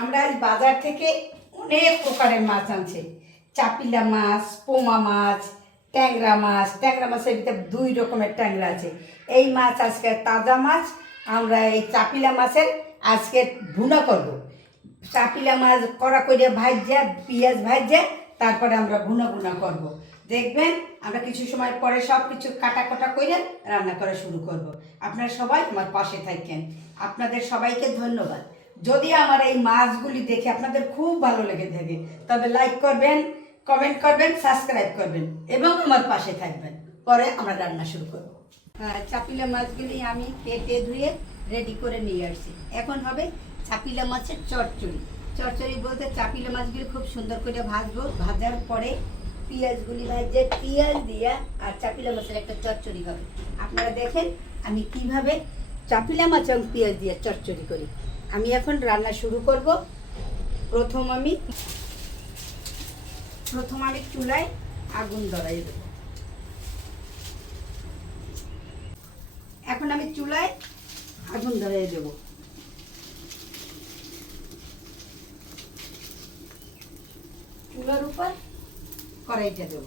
আমরা আজ বাজার থেকে অনেক প্রকারের মাছ আনছি। চাপিলা মাছ, পোমা মাছ, ট্যাংরা মাছ। ট্যাংরা মাছের ভিতরে দুই রকমের ট্যাংরা আছে। এই মাছ আজকে তাজা মাছ। আমরা এই চাপিলা মাছের আজকে ভুনা করব। চাপিলা মাছ কড়া করে ভাজা, পেঁয়াজ ভাজা, তারপরে আমরা ভুনা ভুনা করব। দেখবেন আমরা কিছু সময় পরে সব কিছু কাটা কাটা করে রান্না করা শুরু করব। আপনারা সবাই আমার পাশে থাকেন। আপনাদের সবাইকে ধন্যবাদ। যদি আমার এই মাছগুলি দেখে আপনাদের খুব ভালো লেগে থাকে তবে লাইক করবেন, কমেন্ট করবেন, সাবস্ক্রাইব করবেন এবং আমার পাশে থাকবেন। পরে আমরা রান্না শুরু করব। চাপিলা মাছগুলি আমি কেটে ধুয়ে রেডি করে নিয়ে আসছি। এখন হবে চাপিলা মাছের চচ্চড়ি। চচ্চড়ি বলতে চাপিলা মাছগুলি খুব সুন্দর করে ভাজবো। ভাজার পরে পেঁয়াজগুলি ভাজে, পেঁয়াজ দিয়া আর চাপিলা মাছের একটা চচ্চড়ি হবে। আপনারা দেখেন আমি কিভাবে চাপিলা মাছ এবং পেঁয়াজ দিয়ে চচ্চড়ি করি। আমি এখন রান্না শুরু করব। প্রথম আমি চুলায় আগুন ধরাই দেব। এখন আমি চুলায় আগুন ধরাই দেব। চুলার উপর কড়াইটা দেব।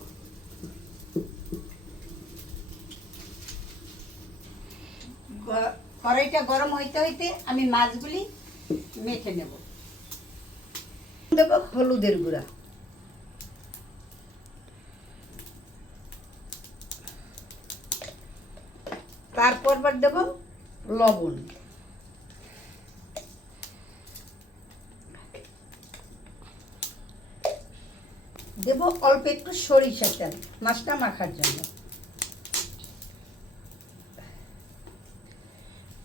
কড়াইটা গরম হইতে হইতে আমি মাছগুলি মেখে নেব। দেব হলুদের গুঁড়া, তারপর দেব লবণ, দেব অল্প একটু সরিষার তেল মাছটা মাখার জন্য।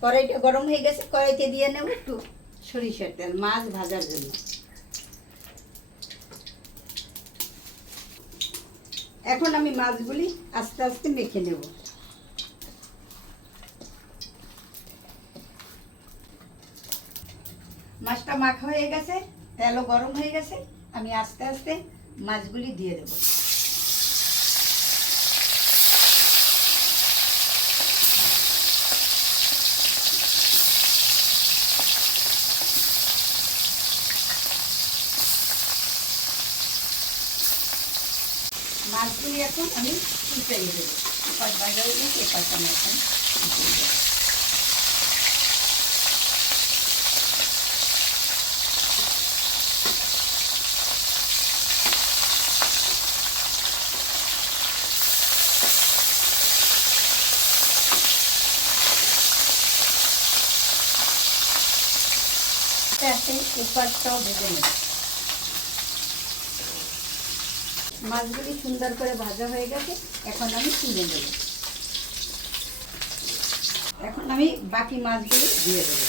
কড়াইটা গরম হয়ে গেছে, কড়াইতে দিয়ে নেব একটু সরিষার তেল মাছ ভাজার জন্য। এখন আমি মাছগুলি আস্তে আস্তে মেখে নেব। মাছটা মাখা হয়ে গেছে, তেলও গরম হয়ে গেছে। আমি আস্তে আস্তে মাছগুলি দিয়ে দেব। মাছগুলি এখন আমি উল্টে দেবো। এপাশ ভাজা হয়ে গেছে, এপাশ আমি এখন এপাশটাও ভেজে নেব। মাছগুলি সুন্দর করে ভাজা হয়ে গেছে, এখন আমি তুলে দেব। এখন আমি বাকি মাছগুলি দিয়ে দেব।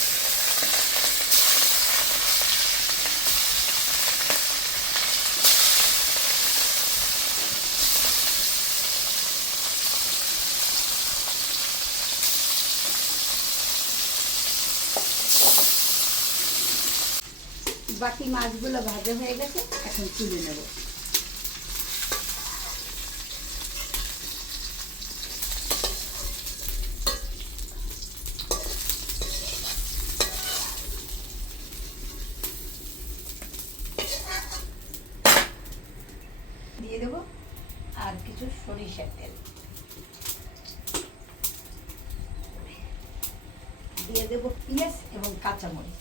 বাকি মাছগুলো ভাজা হয়ে গেছে, এখন তুলে নেব। দিয়ে দেব আর কিছু সরিষার তেল, দিয়ে দেব পেঁয়াজ এবং কাঁচামরিচ।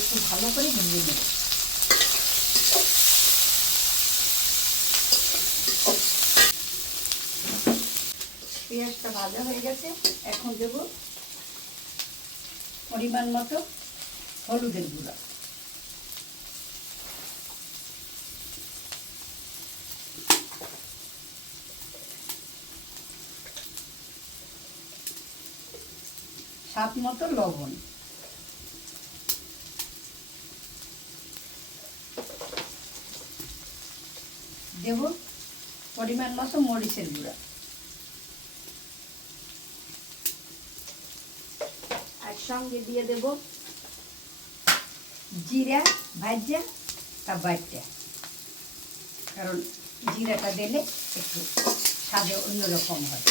একটু ভালো করে ভেজে নেব। পেঁয়াজটা ভাজা হয়ে গেছে, এখন দেব পরিমাণ মতো হলুদের গুঁড়া, স্বাদ মতো লবণ, দেব পরিমাণ মতো মরিচের গুঁড়া, আর সঙ্গে দিয়ে দেব জিরা ভাজা তা বাটা। কারণ জিরাটা দিলে একটু স্বাদে অন্যরকম হয়।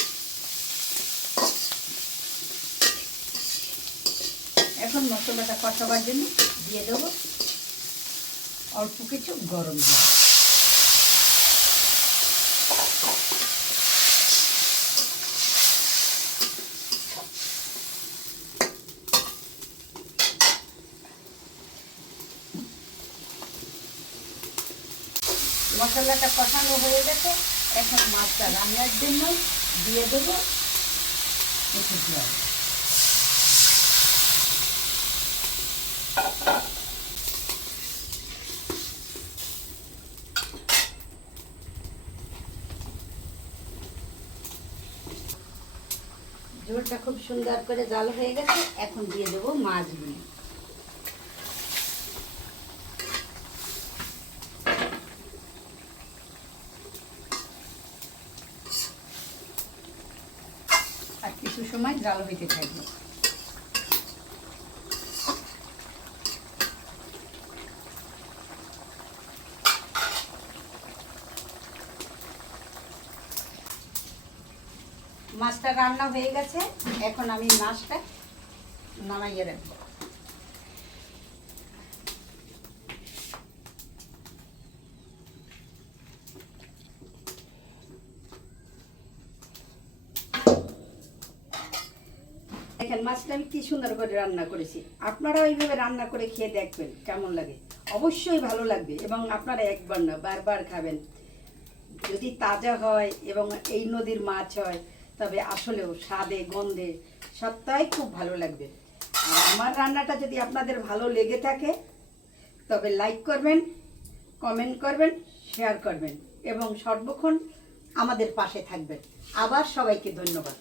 এখন মশলাটা কষাবার জন্য দিয়ে দেবো অল্প কিছু গরম জল। মশলাটা কষানো হয়ে গেছে, এখন মাছটা রান্নার জন্য দিয়ে দেবো একটু জল। ঝোলটা খুব সুন্দর করে জাল হয়ে গেছে, এখন দিয়ে দেবো মাছগুলি। আর কিছু সময় জাল হইতে থাকবে। মাছটা রান্না হয়ে গেছে, এখন আমি মাছটা নামাইয়ে রাখবো। দেখেন মাছটা আমি কি সুন্দর করে রান্না করেছি। আপনারাও এইভাবে রান্না করে খেয়ে দেখবেন কেমন লাগে। অবশ্যই ভালো লাগবে এবং আপনারা একবার না বারবার খাবেন। যদি তাজা হয় এবং এই নদীর মাছ হয় তবে আসলেও স্বাদে গন্ধে সবটাই খুব ভালো লাগবে। আর আমার রান্নাটা যদি আপনাদের ভালো লেগে থাকে তবে লাইক করবেন, কমেন্ট করবেন, শেয়ার করবেন এবং সর্বক্ষণ আমাদের পাশে থাকবেন। আবার সবাইকে ধন্যবাদ।